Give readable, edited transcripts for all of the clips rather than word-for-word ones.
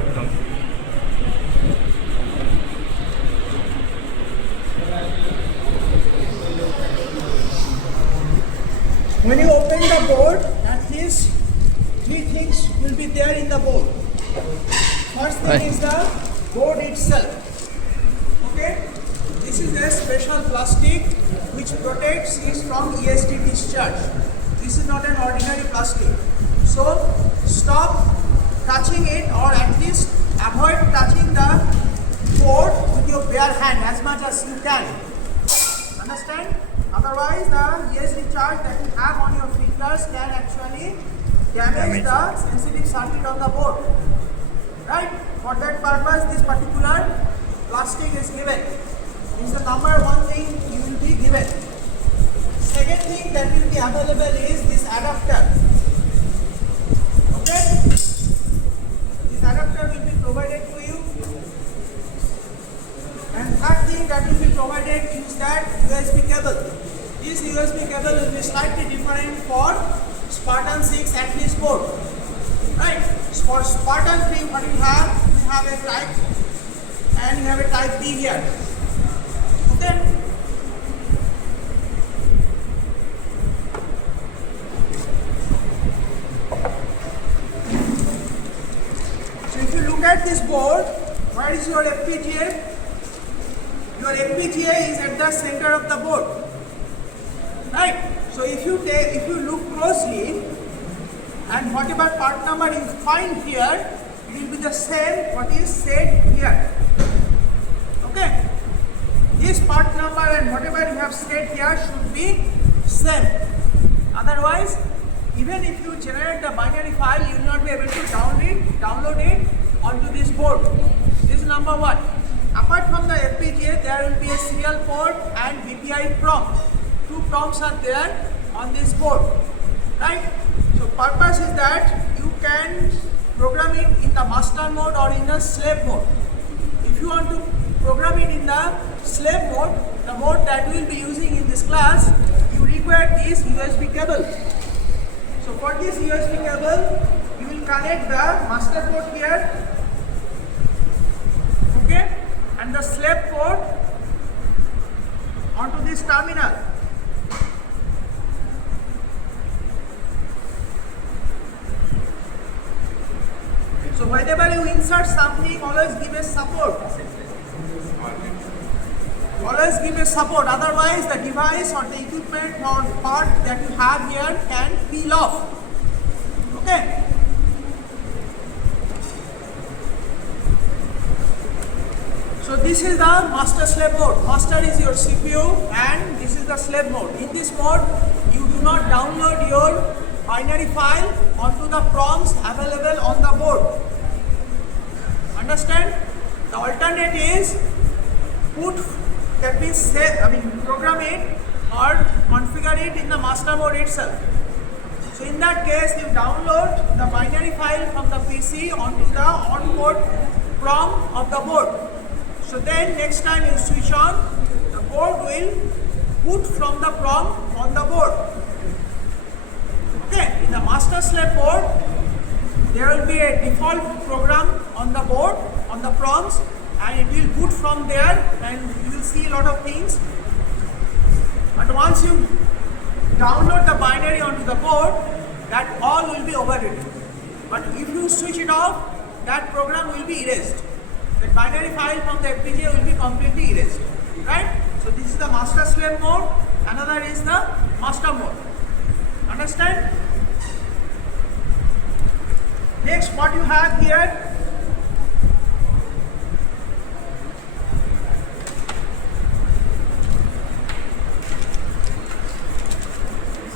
একদম। When you open the board, at least three things will be there in the board. First thing is the board itself. Okay, this is a special plastic which protects it from ESD discharge. This is not an ordinary plastic. So stop touching it, or at least avoid touching the board with your bare hand as much as you can. Understand? Otherwise, the ESD charge that you have on your fingers can actually damage the sensitive circuit on the board. Right? For that purpose, this particular plastic is given. This is the number one thing you will be given. Second thing that will be available is this adapter. Okay? This adapter will be provided to you. And third thing that will be provided is that USB cable. This USB cable will be slightly different for Spartan 6 at least board. Right? For Spartan 3, what you have a type and you have a type B here. Okay? So if you look at this board, where is your FPGA? Your FPGA is at the center of the board. Right? So if you look closely, and whatever part number you find here, it will be the same what is said here. Okay? This part number and whatever you have said here should be same. Otherwise, even if you generate the binary file, you will not be able to download it onto this board. This is number one. Apart from the FPGA, there will be a serial port and VPI PROM. Two PROMs are there on this board. Right? So purpose is that you can program it in the master mode or in the slave mode. If you want to program it in the slave mode, the mode that we will be using in this class, you require this USB cable. So for this USB cable, you will connect the master port here, okay, and the slave port onto this terminal. So whenever you insert something, always give a support. Always give a support. Otherwise, the device or the equipment or part that you have here can peel off. Okay. So this is the master slave mode. Master is your CPU and this is the slave mode. In this mode, you do not download your binary file onto the PROMs available on the board. Understand? The alternate is program it or configure it in the master mode itself. So in that case, you download the binary file from the PC onto the onboard PROM of the board. So then next time you switch on, the board will boot from the PROM on the board. Okay, in the master slave board, there will be a default program on the board, on the PROMs, and it will boot from there and you will see a lot of things. But once you download the binary onto the board, that all will be overwritten. But if you switch it off, that program will be erased. The binary file from the FPGA will be completely erased. Right? So this is the master slave mode, another is the master mode. Understand? Next, what you have here,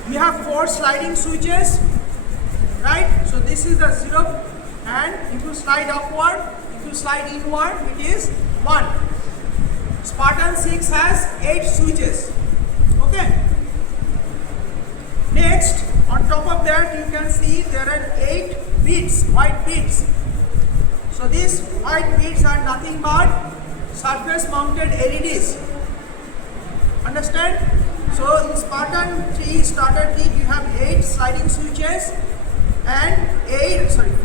we have 4 sliding switches, right? So this is the 0, and if you slide upward, if you slide inward, it is 1. Spartan 6 has 8 switches. Okay. Next, on top of that, you can see there are 8 beads, white beads. So these white beads are nothing but surface mounted LEDs. Understand? So in Spartan 3 starter kit, you have 8 sliding switches and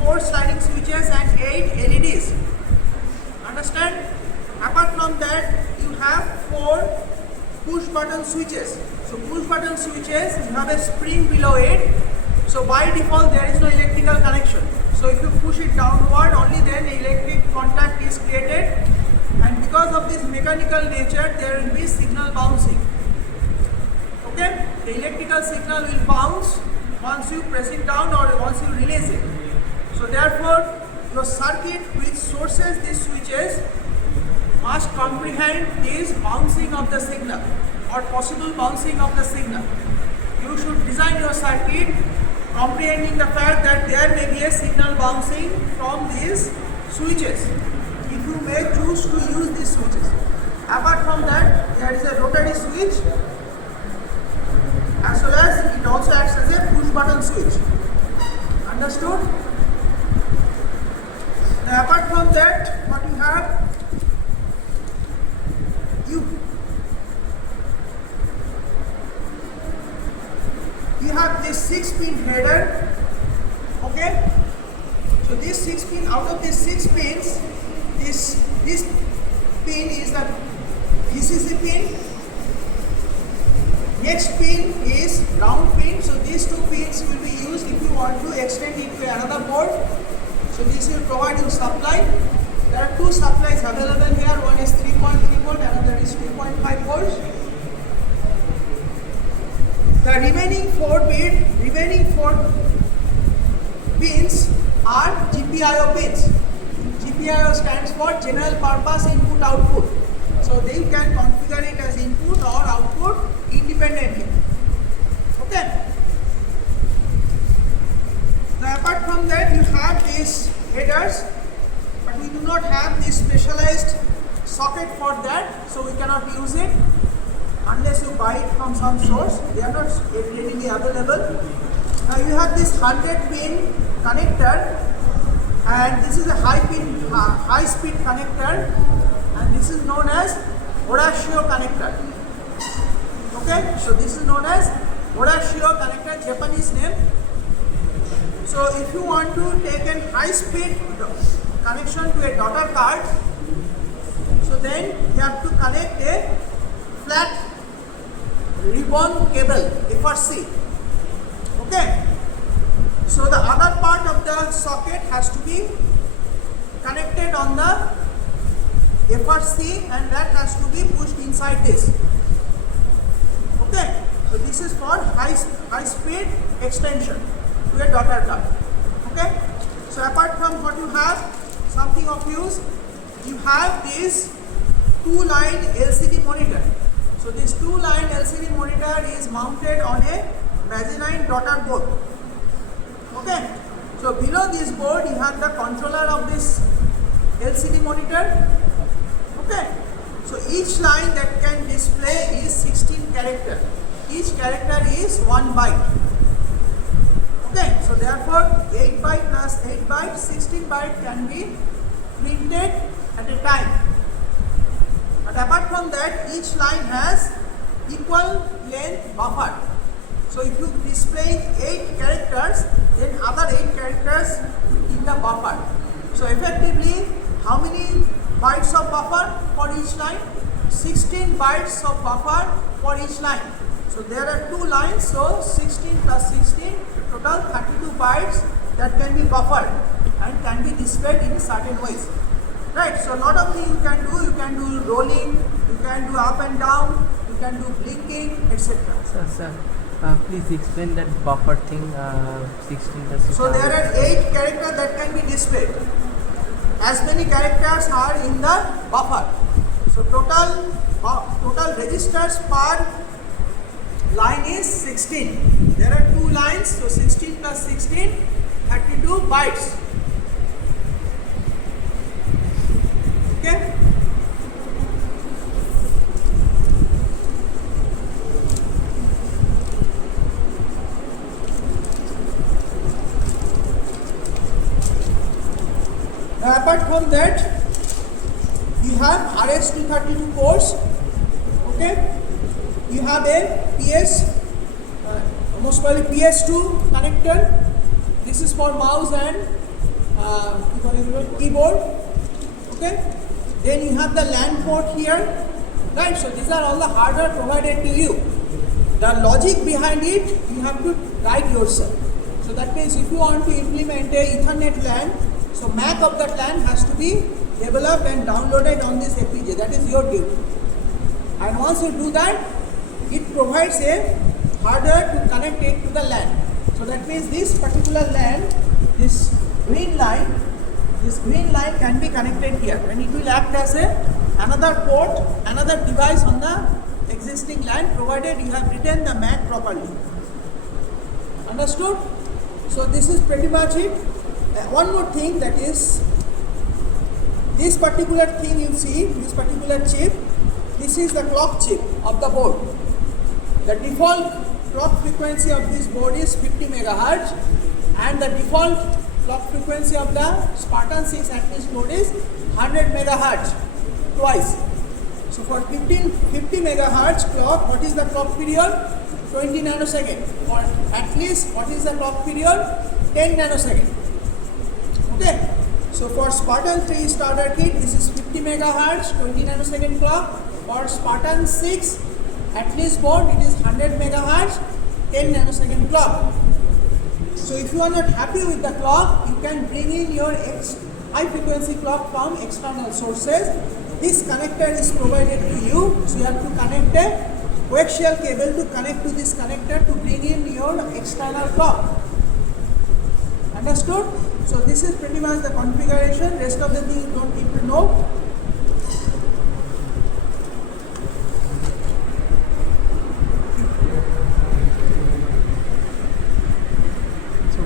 4 sliding switches and 8 LEDs. Understand? Apart from that, you have 4 push button switches. So push button switches, you have a spring below it. So by default there is no electrical connection. So if you push it downward, only then electric contact is created, and because of this mechanical nature there will be signal bouncing. Okay? The electrical signal will bounce once you press it down or once you release it. So therefore your circuit which sources these switches must comprehend this bouncing of the signal or possible bouncing of the signal. You should design your circuit comprehending the fact that there may be a signal bouncing from these switches, if you may choose to use these switches. Apart from that, there is a rotary switch, as well as it also acts as a push button switch. Understood? Now apart from that, what you have, you have this 6-pin header. Okay, so this 6 pin, out of these 6 pins, this pin is the VCC pin. Next pin is ground pin. So these 2 pins will be used if you want to extend it to another board. So this will provide you supply. There are 2 supplies available here. One is 3.3 volt, another is 2.5 volts. The remaining 4 pins are GPIO pins. GPIO stands for General Purpose Input Output. So they can configure it as input or output independently. Okay. Now apart from that, you have these headers, but we do not have this specialized socket for that, so we cannot use it unless you buy it from some source. They are not readily available. Now you have this 100-pin connector, and this is a high-speed connector, and this is known as Horacio connector. Okay, so this is known as Horacio connector, Japanese name. So if you want to take a high-speed connection to a daughter card, so then you have to connect a flat ribbon cable, FRC. Okay, so the other part of the socket has to be connected on the FRC, and that has to be pushed inside this. Okay, so this is for high speed extension to a daughter card. Okay, so apart from what you have, something of use, you have this 2-line LCD monitor. So this 2-line LCD monitor is mounted on a mezzanine daughter board. Okay, so below this board you have the controller of this LCD monitor. Okay, so each line that can display is 16 characters. Each character is 1 byte. Okay, so therefore 8 byte plus 8 byte, 16 byte can be printed at a time. But apart from that, each line has equal length buffer. So if you display 8 characters, then other 8 characters in the buffer. So effectively, how many bytes of buffer for each line? 16 bytes of buffer for each line. So there are 2 lines, so 16 plus 16, total 32 bytes that can be buffered and can be displayed in certain ways. Right, so a lot of things you can do rolling, you can do up and down, you can do blinking, etc. Sir, please explain that buffer thing, 16 plus 16. So there are 8 characters that can be displayed. As many characters are in the buffer. So total registers per line is 16. There are 2 lines, so 16 plus 16, 32 bytes. Okay. Now apart from that, you have RS-232 ports. Okay. You have a PS, most probably PS2 connector. this is for mouse and keyboard. Okay. Then you have the LAN port here. Right. So these are all the hardware provided to you. The logic behind it you have to write yourself. So that means if you want to implement a Ethernet LAN, so MAC of that LAN has to be developed and downloaded on this FPGA. That is your duty. And once you do that, it provides a hardware to connect it to the LAN. So that means this particular LAN, this green line can be connected here, and it will act as another port, another device on the existing LAN, provided you have written the MAC properly. Understood? So this is pretty much it. One more thing, that is this particular thing you see, this particular chip, this is the clock chip of the board. The default clock frequency of this board is 50 megahertz, and the default clock frequency of the Spartan 6 at this board is 100 megahertz twice. So for 50 megahertz clock, what is the clock period? 20 nanosecond. Or at least what is the clock period? 10 nanosecond. Okay. So for Spartan 3 starter kit, this is 50 megahertz, 20 nanosecond clock. For Spartan 6 at least board, it is 100 megahertz, 10 nanosecond clock. So if you are not happy with the clock, you can bring in your high frequency clock from external sources. This connector is provided to you, so you have to connect a coaxial cable to connect to this connector to bring in your external clock. Understood? So this is pretty much the configuration. Rest of the thing you don't need to know.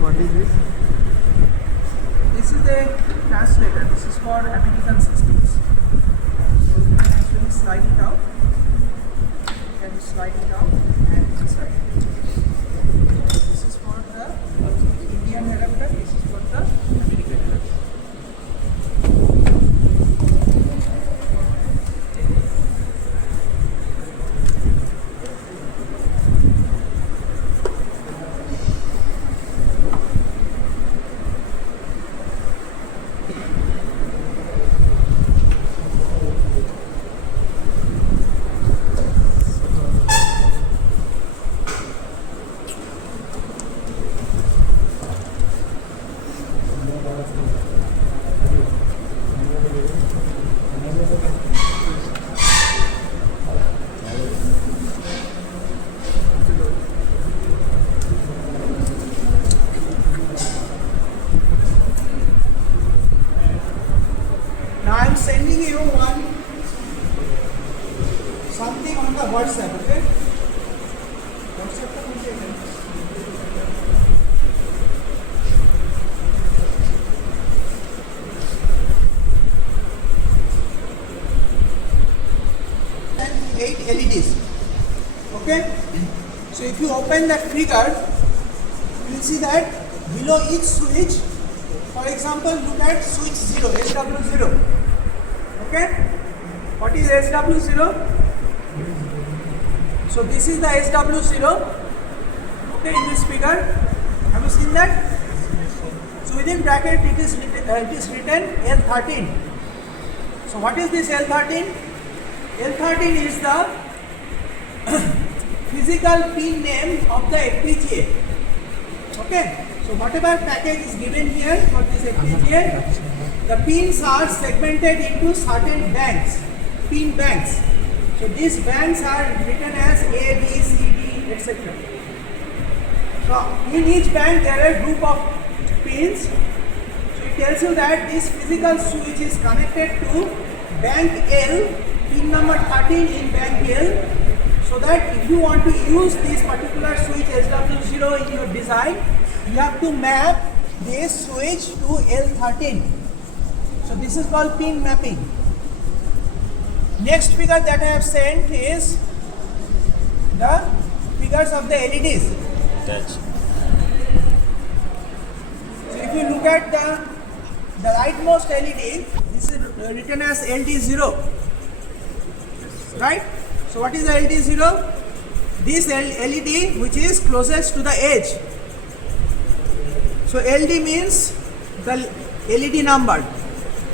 What is this? This is the translator. This is for American systems. So you can actually slide it out. You can slide it out and inside. This is for the Indian adapter. This is for the American adapter. Now I am sending you something on the WhatsApp, okay? WhatsApp का मुझे and 8 LEDs. Okay? So if you open that figure, you will see that below each switch, for example, look at switch 0, SW0. Okay? What is SW0? So this is the SW0. Okay, in this figure. Have you seen that? So within bracket it is written L13. So what is this L13? L13 is the physical pin name of the FPGA. Okay? So whatever package is given here for this FPGA, the pins are segmented into certain banks, pin banks. So these banks are written as A, B, C, D, etc. So in each bank there are a group of pins. So it tells you that this physical switch is connected to bank L, pin number 13 in bank L, so that if you want to use this particular switch SW0 in your design, you have to map this switch to L13. So this is called pin mapping. Next figure that I have sent is the figures of the LEDs. So if you look at the rightmost LED, this is written as LD0. Right? So what is the LD0? This LED which is closest to the edge. So LD means the LED number.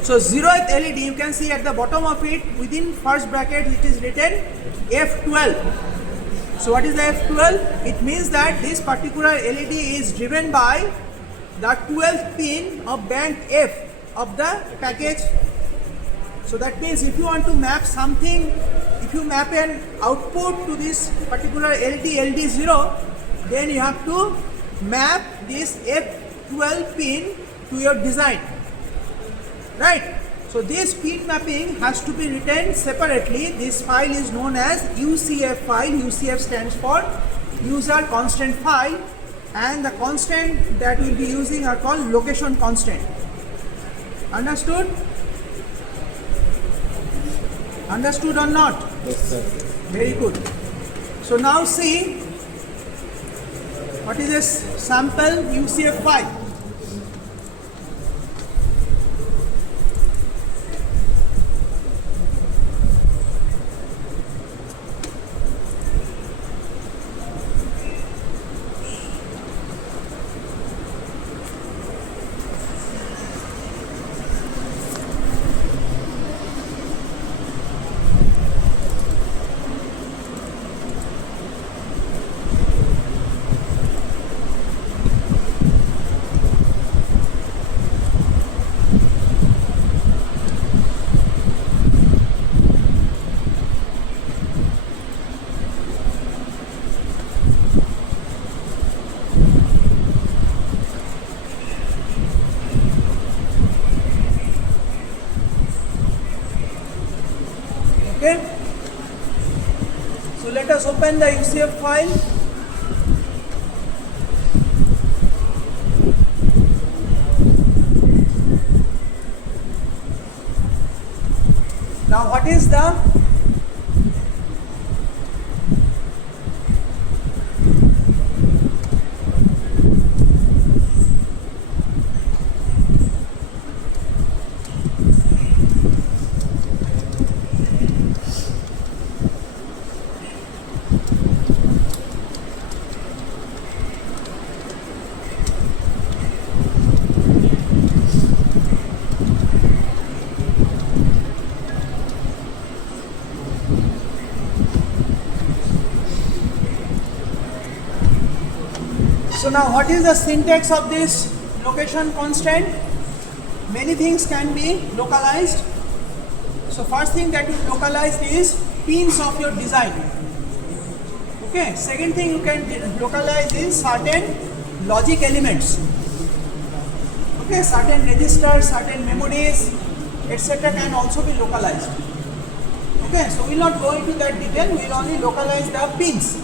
So 0th LED, you can see at the bottom of it, within first bracket it is written F12. So what is the F12? It means that this particular LED is driven by the 12th pin of band F of the package. So that means if you want to map something, if you map an output to this particular LD0, then you have to map this F12 pin to your design, right? So this pin mapping has to be written separately. This file is known as UCF file. UCF stands for user constant file, and the constant that we'll be using are called location constant. Understood? Understood or not? Yes, sir. Very good. So now see what is this sample UCF file. Okay, so let us open the UCF file. Now what is the So now what is the syntax of this location constant? Many things can be localized. So first thing that you localize is pins of your design. Okay, second thing you can localize is certain logic elements. Okay, certain registers, certain memories, etc. can also be localized. Okay, so we will not go into that detail, we will only localize the pins.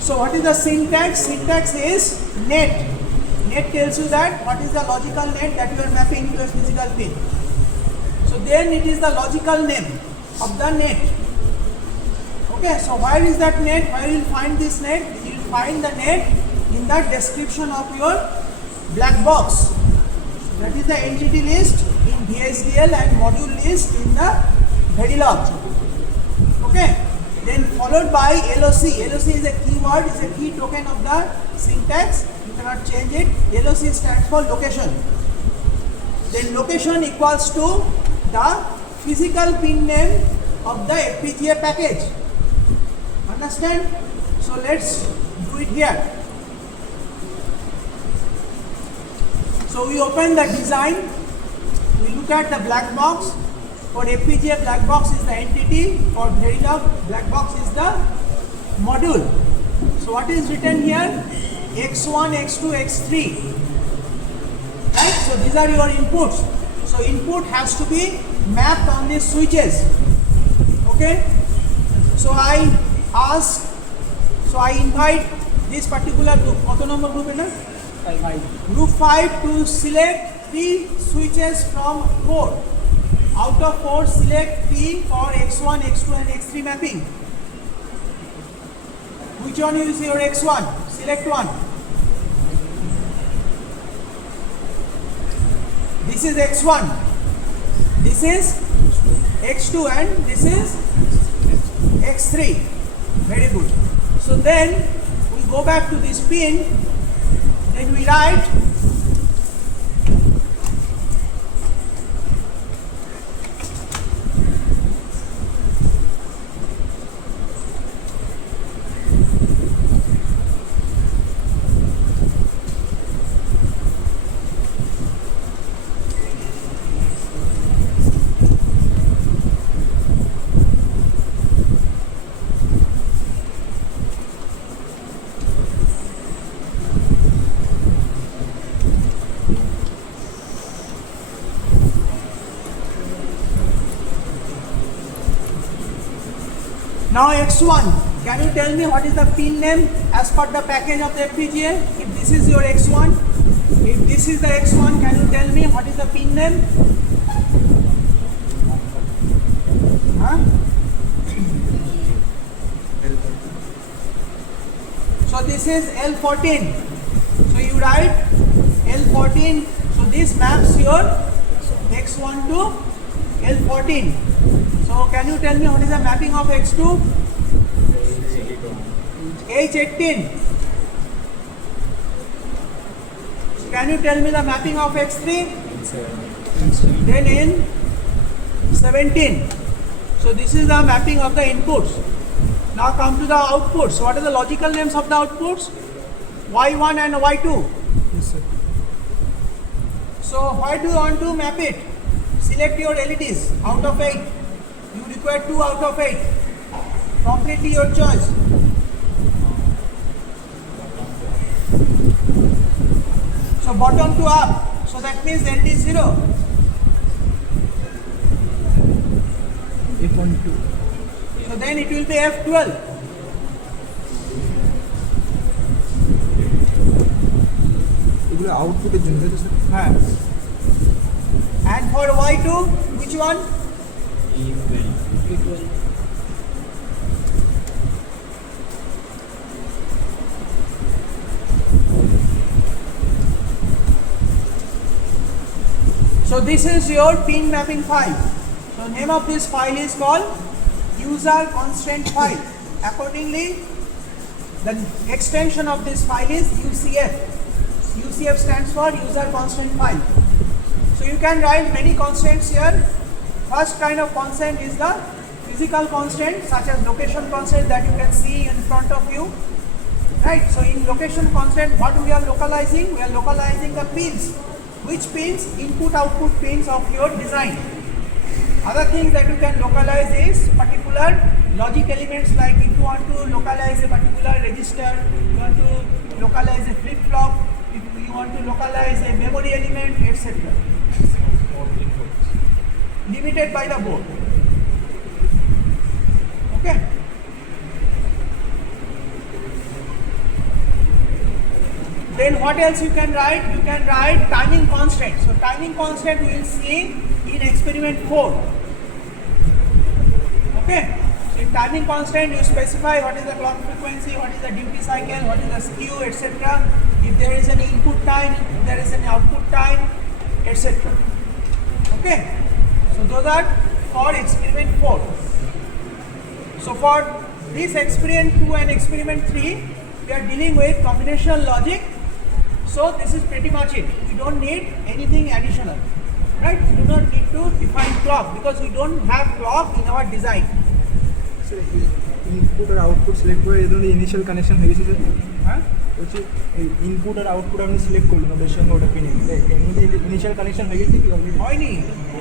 So what is the syntax? Syntax is net. Net tells you that what is the logical net that you are mapping to a physical pin. So then it is the logical name of the net. Okay, so where is that net? Where you will find this net? You will find the net in the description of your black box. That is the entity list in VHDL and module list in the Verilog. Okay. Then followed by LOC. LOC is a keyword, is a key token of the syntax. You cannot change it. LOC stands for location. Then location equals to the physical pin name of the FPGA package. Understand? So let's do it here. So we open the design. We look at the black box. For FPGA, black box is the entity. For Verilog, black box is the module. So what is written here? X1, X2, X3. Right? So these are your inputs. So input has to be mapped on these switches. Okay? So I ask, so I invite this particular group. What number group is that? 5. Group 5 to select 3 switches from 4. Out of 4, select 3 for X1, X2 and X3 mapping. Which one is your X1? Select one. This is X1. This is X2 and this is X3. Very good. So then we go back to this pin. Then we write Now X1, can you tell me what is the pin name as per the package of the FPGA? If this is your X1, if this is the X1, can you tell me what is the pin name? Huh? So this is L14. So you write L14. So this maps your X1 to L14. So can you tell me what is the mapping of X2? H18. So can you tell me the mapping of X3? Then N17. So this is the mapping of the inputs. Now come to the outputs. What are the logical names of the outputs? Y1 and Y2. Yes, sir. So why do you want to map it? Select your LEDs out of 8. You require 2 out of 8. Completely your choice. So bottom to up. So that means LD 0. F12. So then it will be F12. এগুলো আউটপুটের জন্য তাই তো sir? হ্যাঁ। And for Y2, which one? So this is your pin mapping file. So name of this file is called user constraint file. Accordingly, the extension of this file is UCF. UCF stands for user constraint file. So you can write many constraints here. First kind of constraint is the physical constraint, such as location constraint that you can see in front of you. Right, so in location constraint, what we are localizing? We are localizing the pins. Which pins? Input output pins of your design. Other things that you can localize is particular logic elements, like if you want to localize a particular register, you want to localize a flip-flop, if you want to localize a memory element, etc. Limited by the board. Okay. Then what else you can write? You can write timing constraint. So timing constraint we will see in experiment 4. Okay. So in timing constraint you specify what is the clock frequency, what is the duty cycle, what is the skew, etc. If there is an input time, if there is an output time, etc. Okay. So those are for experiment 4. So for this experiment 2 and experiment 3, we are dealing with combinational logic. So this is pretty much it. We don't need anything additional. Right? We do not need to define clock because we don't have clock in our design. Sir input আর output select করে এর মধ্যে initial connection হয়ে গেছে sir? হ্যাঁ? বলছি এই input আর আউটপুট আপনি সিলেক্ট করলেন ওদের সঙ্গে ওটা পিনে এর মধ্যে ইনিশিয়াল কানেকশন হয়ে গেছে কি অলরেডি? হয়নি,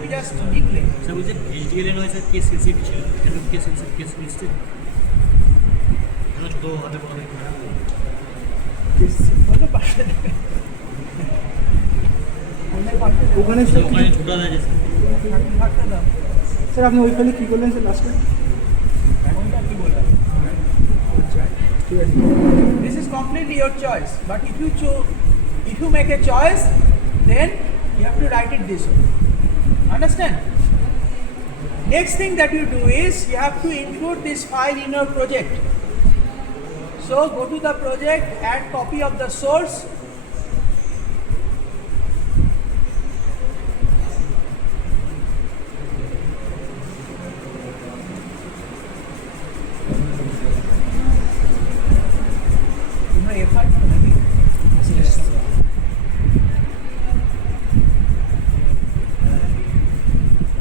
we just লিখলে। স্যার বলছে HDL হয়েছে কেস সেন্সিটিভ ছিল, কিন্তু কেস সেন্সিটিভ কেস লিস্টেড ছোটো হাতে বলা বলতে পারবে না। ওখানে স্যার ওখানে ছোটো হয়ে গেছে। থাকতে দাও। স্যার আপনি ওই ফাইলে কী করলেন স্যার লাস্টে? ওইটা কি বললাম? আচ্ছা ঠিক আছে। This is completely your choice. But if you make a choice, then you have to write it this way. Understand? Next thing that you do is you have to include this file in your project. So go to the project, add copy of the source.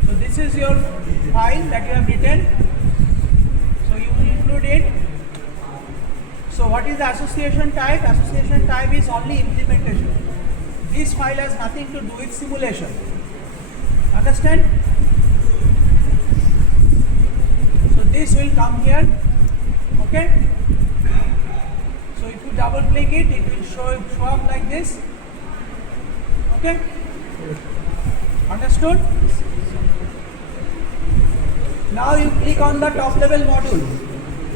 So this is your file that you have written. So you will include it. So what is the association type? Association type is only implementation. This file has nothing to do with simulation. Understand? So this will come here. Okay? So if you double click it, it will show up like this. Okay? Understood? Now you click on the top level module.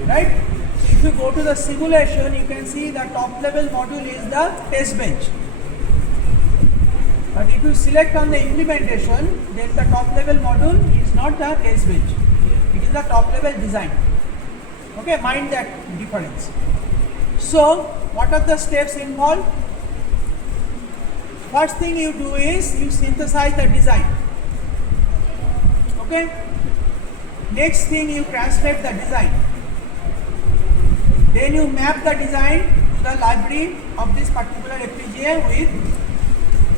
right? So if you go to the simulation, you can see the top level module is the test bench. But if you select on the implementation, then the top level module is not the test bench. It is the top level design. Okay, mind that difference. So, what are the steps involved? First thing you do is you synthesize the design. Okay. Next thing you translate the design. Then you map the design to the library of this particular FPGA with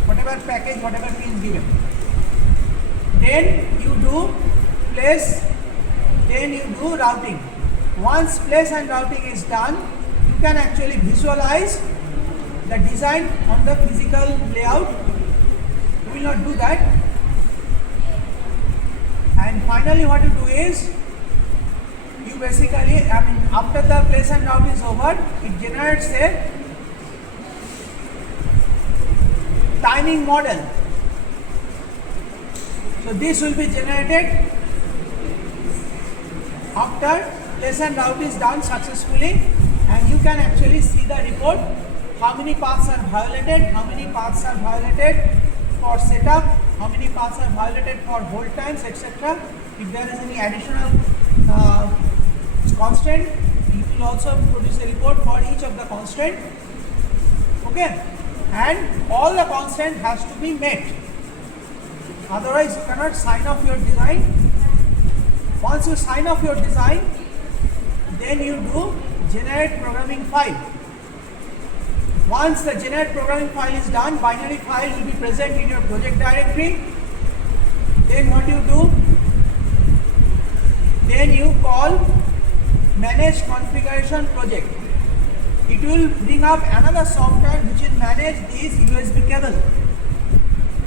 whatever package, whatever is given. Then you do place, then you do routing. Once place and routing is done, you can actually visualize the design on the physical layout. You will not do that. And finally what you do is, you basically, after the place and route is over, it generates a timing model. So this will be generated after place and route is done successfully, and you can actually see the report, how many paths are violated, how many paths are violated for setup, how many paths are violated for hold times, etc. If there is any additional constant, it will also produce a report for each of the constant. Okay, and all the constant has to be met. Otherwise, you cannot sign off your design. Once you sign off your design, then you do generate programming file. Once the generate programming file is done, binary file will be present in your project directory. Then what you do? Then you call manage configuration project. It will bring up another software which will manage this USB cable,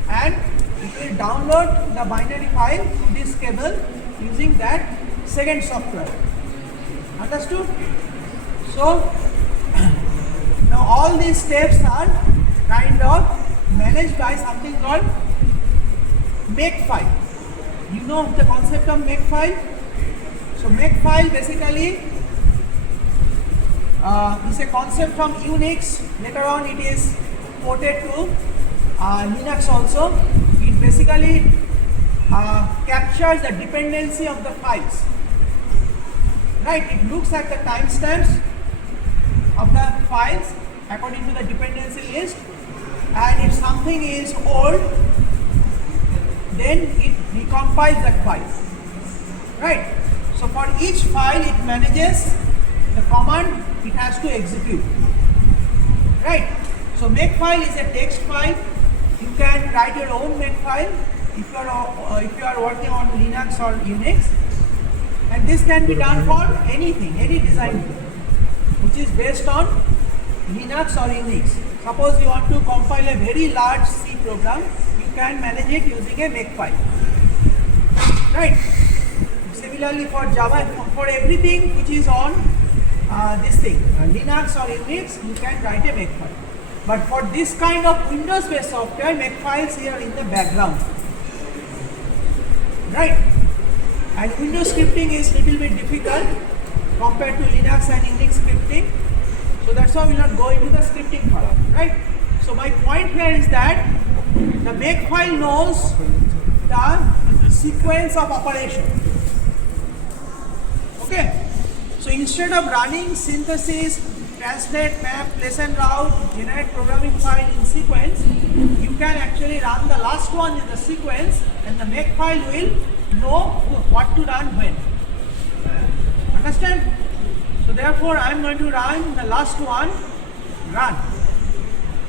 and it will download the binary file to this cable using that second software. Understood? So now all these steps are kind of managed by something called makefile. You know the concept of makefile? So makefile basically is a concept from Unix. Later on it is ported to Linux also. It basically captures the dependency of the files. Right? It looks at the timestamps of the files according to the dependency list, and if something is old, then it recompiles that file. Right? So for each file it manages the command it has to execute. Right? So makefile is a text file. You can write your own makefile if you are working on Linux or Unix, and this can be done for anything, any design which is based on Linux or Unix. Suppose you want to compile a very large C program, you can manage it using a makefile. Right? Similarly for Java, for everything which is on this thing, Linux or Unix, you can write a makefile. But for this kind of Windows-based software, makefiles here in the background. Right? And Windows scripting is little bit difficult compared to Linux and Unix scripting. So that's why we will not go into the scripting part. Right? So my point here is that the makefile knows the sequence of operation. Okay? So instead of running synthesis, translate, map, place and route, generate programming file in sequence, you can actually run the last one in the sequence, and the makefile will know what to run when. Understand? So therefore I am going to run the last one, run.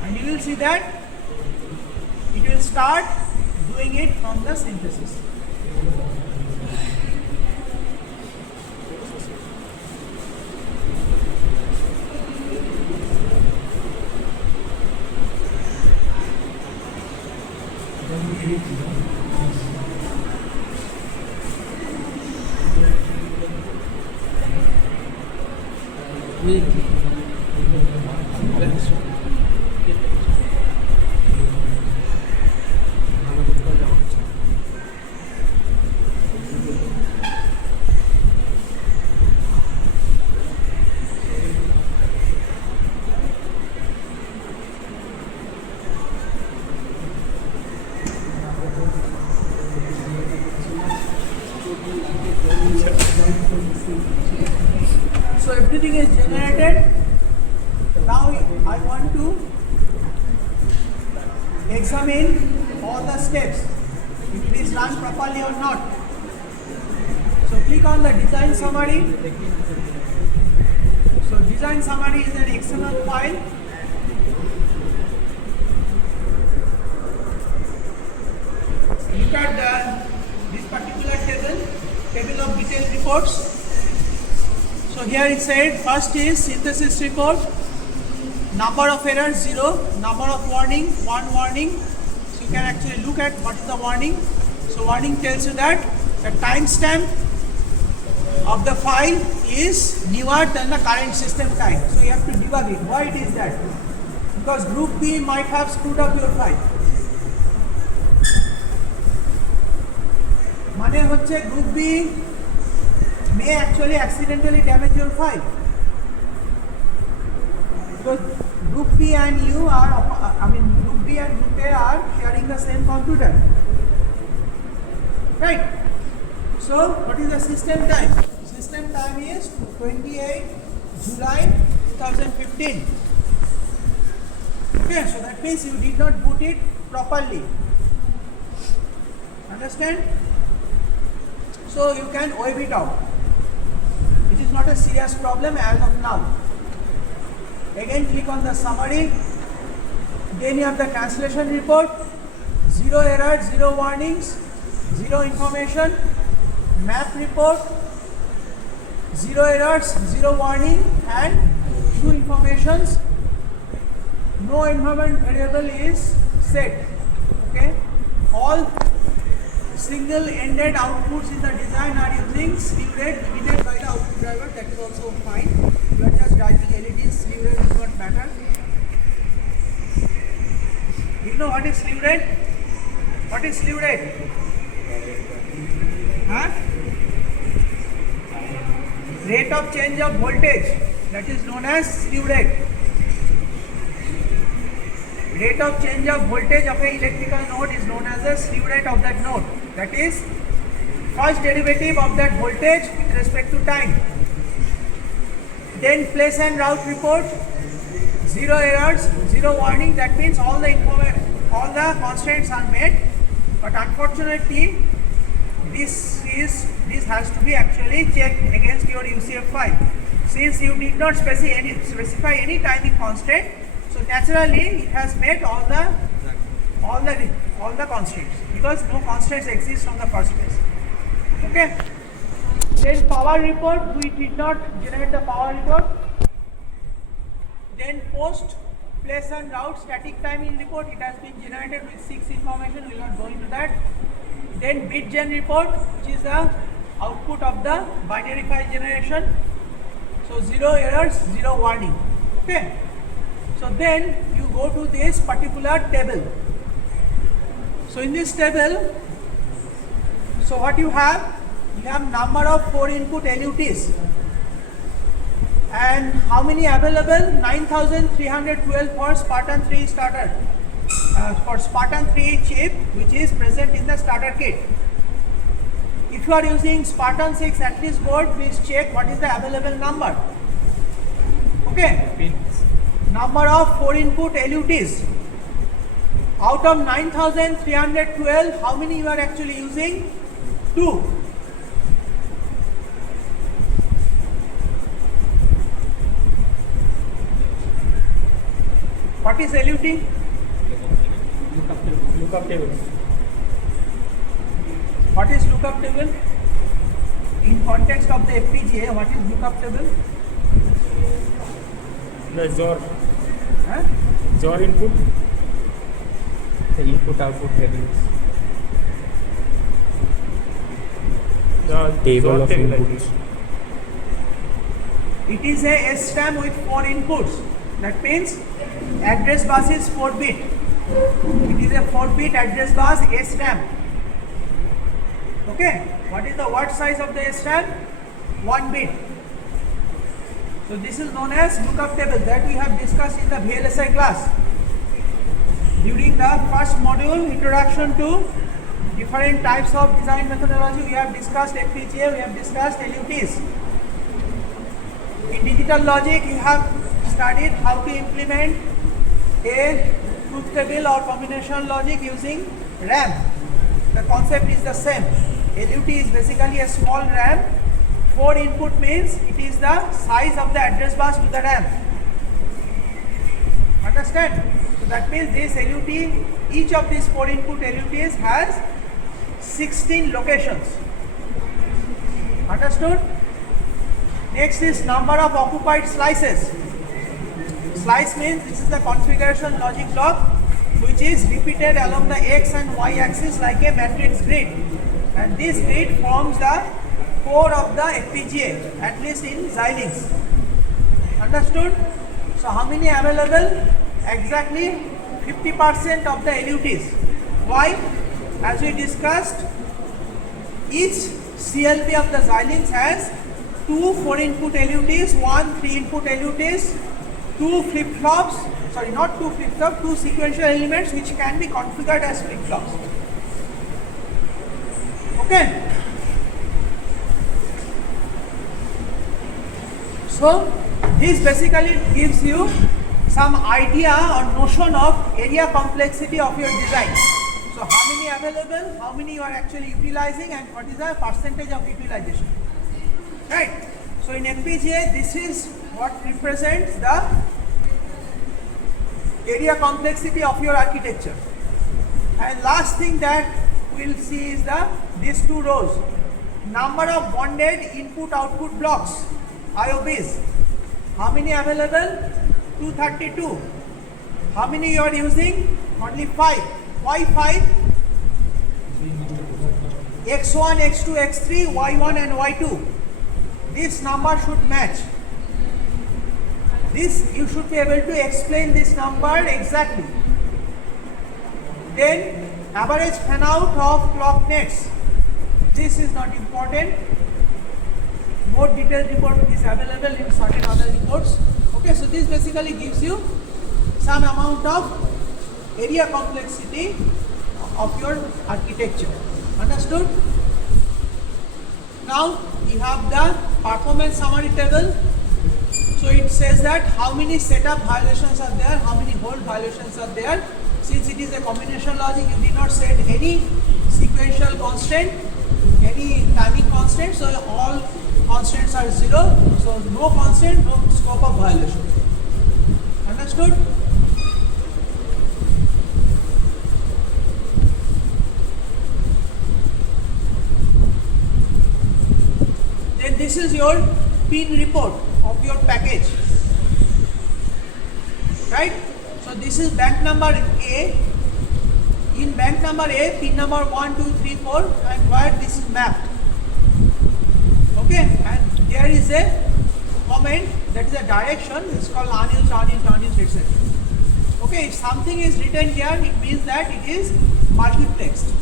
And you will see that it will start doing it from the synthesis. So everything is generated. Now I want to examine all the steps, if it is run properly or not. So click on the design summary. So design summary is an XML file. Look at this particular table of detailed reports. So here it said first is synthesis report, number of errors 0, number of warning 1 warning. So you can actually look at what is the warning. So warning tells you that the timestamp of the file is newer than the current system time. So you have to debug it. Why it is that? Because group B might have screwed up your file. মানে হচ্ছে group B may actually accidentally damage your file. Because group B and you are, group B and group A are sharing the same computer. Right? So what is the system time? System time is 28 July 2015. Okay, so that means you did not boot it properly. Understand? So you can waive it out. It is not a serious problem as of now. Again, click on the summary. Then you have the cancellation report. 0 errors, 0 warnings, 0 information. Map report. 0 errors, 0 warning, and 2 informations. No environment variable is set. Okay. All single-ended outputs in the design are using slew rate limited by the output driver. That is also fine. You are just driving LEDs. Slew rate does not matter. You know what is slew rate? What is slew rate? Huh? Rate of change of voltage. That is known as slew rate. Rate of change of voltage of an electrical node is known as the slew rate of that node. That is first derivative of that voltage with respect to time. Then place and route report, 0 errors, 0 warning. That means all the constraints are met. But unfortunately, this has to be actually checked against your UCF file. Since you did not specify any timing constraint, so naturally it has met all the constraints, because no constraints exist from the first place. Okay. Then power report, we did not generate the power report. Then post place and route static timing report, it has been generated with 6 information. We will not go into that. Then bit gen report, which is the output of the binary file generation. So 0 errors, 0 warning. Okay. So then you go to this particular table. So in this table, so what you have number of 4 input LUTs. And how many available? 9312 for Spartan 3 starter. For Spartan 3 chip, which is present in the starter kit. If you are using Spartan 6 at least board, please check what is the available number. Okay. Number of 4 input LUTs. Out of 9312, how many you are actually using? 2. What is LUT? Lookup table. What is lookup table? In context of the FPGA, what is lookup table? The XOR. Huh? XOR input. The input output values. The Table XOR of table, I inputs. think. It is a SRAM with 4 inputs. That means address bus is 4 bit. It is a 4 bit address bus SRAM. Okay. What is the word size of the SRAM? 1 bit. So this is known as lookup table that we have discussed in the VLSI class. During the first module, introduction to different types of design methodology. We have discussed FPGA, we have discussed LUTs. In digital logic, you have studied how to implement a truth table or combinational logic using RAM. The concept is the same. LUT is basically a small RAM. 4 input means it is the size of the address bus to the RAM. Understand? So that means this LUT, each of these 4 input LUTs has 16 locations. Understood? Next is number of occupied slices. Slice means this is the configuration logic block which is repeated along the x and y axis like a matrix grid, and this grid forms the core of the FPGA, at least in Xilinx. Understood? So how many available? Exactly 50% of the LUTs. Why? As we discussed, each CLB of the Xilinx has 2 4-input LUTs, 1 3-input LUTs, 2 flip-flops, sorry, not 2 flip-flops, 2 sequential elements which can be configured as flip-flops. Okay? So, this basically gives you some idea or notion of area complexity of your design. So, how many available, how many you are actually utilizing, and what is the percentage of utilization. Right? So, in FPGA, this is what represents the area complexity of your architecture. And last thing that we'll see is these 2 rows. Number of bonded input-output blocks, IOBs. How many available? 232. How many you are using? Only 5. Why 5? X1, X2, X3, Y1 and Y2. This number should match. This you should be able to explain this number exactly. Then average fan out of clock nets. This is not important. More detailed report is available in certain other reports. Okay, so this basically gives you some amount of area complexity of your architecture. Understood? Now you have the performance summary table. So it says that how many setup violations are there, how many hold violations are there. Since it is a combination logic, you did not set any sequential constant, any timing constant, so all constants are 0. So no constant, no scope of violation. Understood? Then this is your pin report of your package, right? So this is bank number A. In bank number A, pin number 1, 2, 3, 4, and where this is mapped. Okay, and there is a comment that is a direction. It's called unused, unused, unused, etc. Okay, if something is written here, it means that it is multiplexed.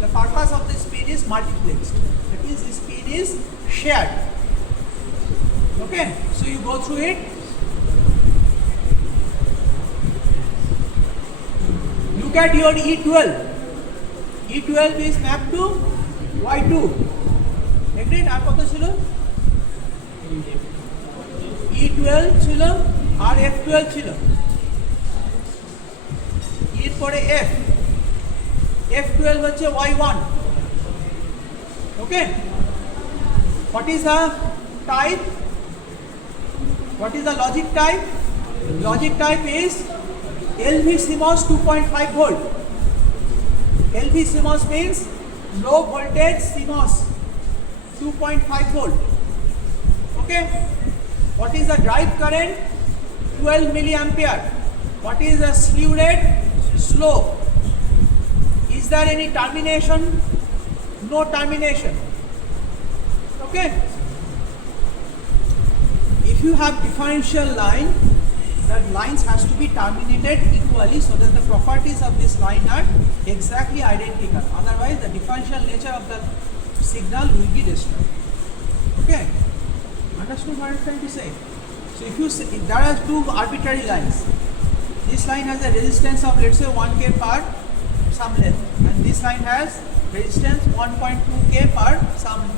The purpose of this pin is multiplexed. That means this pin is shared. Okay, so you go through it. Look at your E12. E12 is mapped to Y2. Agreed? আর কত ছিল? E12 ছিল আর F12 ছিল। এর পরে F। F12 হচ্ছে Y1. Okay? What is the type? What is the logic type? Logic type is LV CMOS 2.5 volt. LV CMOS means low voltage CMOS 2.5 volt. Okay. What is the drive current? 12 milliampere. What is the slew rate? Slow. Is there any termination? No termination. Okay. If you have differential line, the lines has to be terminated equally so that the properties of this line are exactly identical. Otherwise, the differential nature of the signal will be destroyed. Okay, understood what I'm trying to say? So if you see, there are 2 arbitrary lines. This line has a resistance of let's say 1K per some length, and this line has resistance 1.2k per some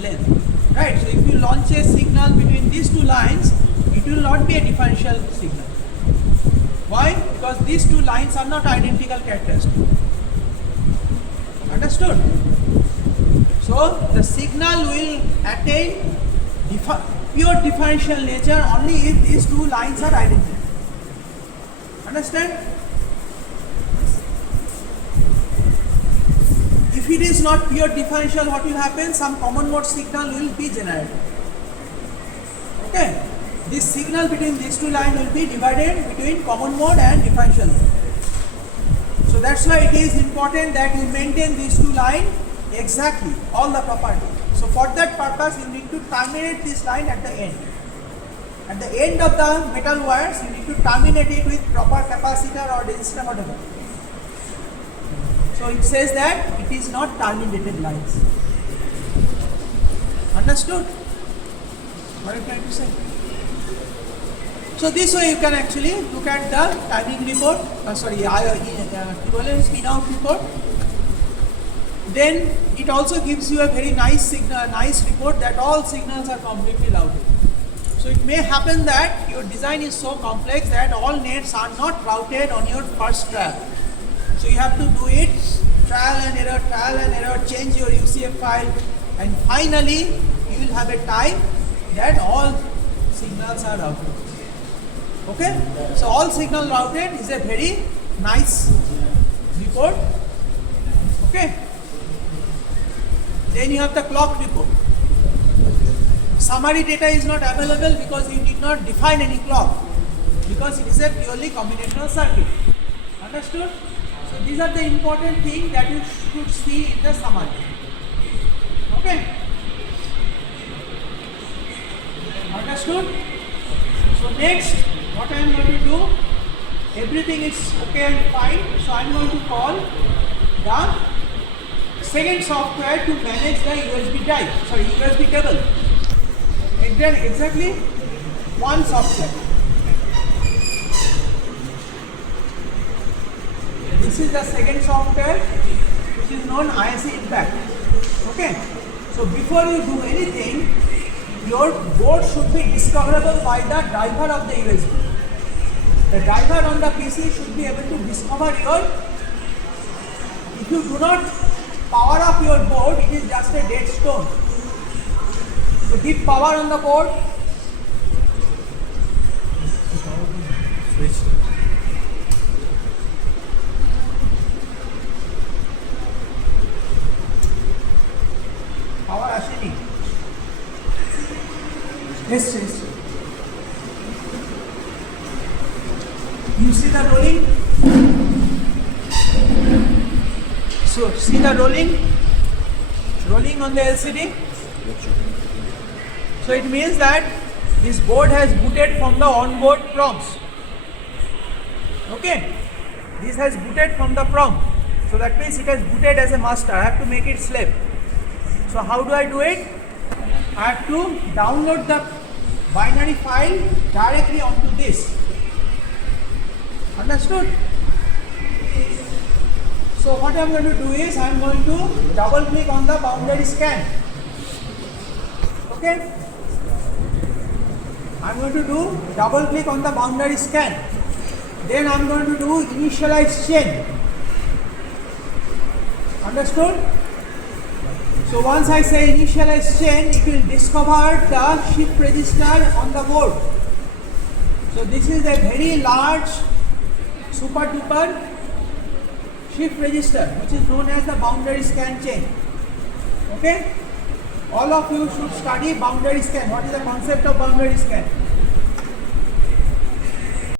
length, right? So if you launch a signal between these two lines, it will not be a differential signal. Why? Because these two lines are not identical characteristics. Understood? So the signal will attain pure differential nature only if these two lines are identical. Understand? If it is not pure differential, what will happen? Some common mode signal will be generated. Okay? This signal between these two lines will be divided between common mode and differential mode. So that's why it is important that you maintain these two lines exactly, all the properties. So for that purpose, you need to terminate this line at the end. At the end of the metal wires, you need to terminate it with proper capacitor or resistor, whatever. So it says that it is not terminated lines. Understood? What am I trying to say? So this way you can actually look at the timing report, equivalent spin out report. Then it also gives you a very nice report that all signals are completely routed. So it may happen that your design is so complex that all nets are not routed on your first trial. So you have to do it trial and error, change your UCF file, and finally you will have a time that all signals are routed. Okay? So all signal routed is a very nice report. Okay? Then you have the clock report. Summary data is not available because you did not define any clock, because it is a purely combinational circuit. Understood? So these are the important things that you should see in the summary. Okay? Understood? So next, what I am going to do, everything is okay and fine. So I am going to call the second software to manage the USB cable. Exactly one software. This is the second software, which is known ISE Impact. Okay. So before you do anything, your board should be discoverable by the driver of the USB. The driver on the PC should be able to discover your. If you do not power up your board, it is just a dead stone. So give power on the board. Switch. Power asheni. Yes. You see the rolling? So see the rolling on the LCD. So it means that this board has booted from the onboard prompts. Okay, this has booted from the prompt. So that means it has booted as a master. I have to make it slave. So how do I do it? I have to download the binary file directly onto this. Understood? So what I am going to do is I am going to double click on the boundary scan. Okay? I am going to do double click on the boundary scan. Then I am going to do initialize chain. Understood? So once I say initialize chain, it will discover the shift register on the board. So this is a very large super duper shift register, which is known as the boundary scan chain. Okay? All of you should study boundary scan. What is the concept of boundary scan?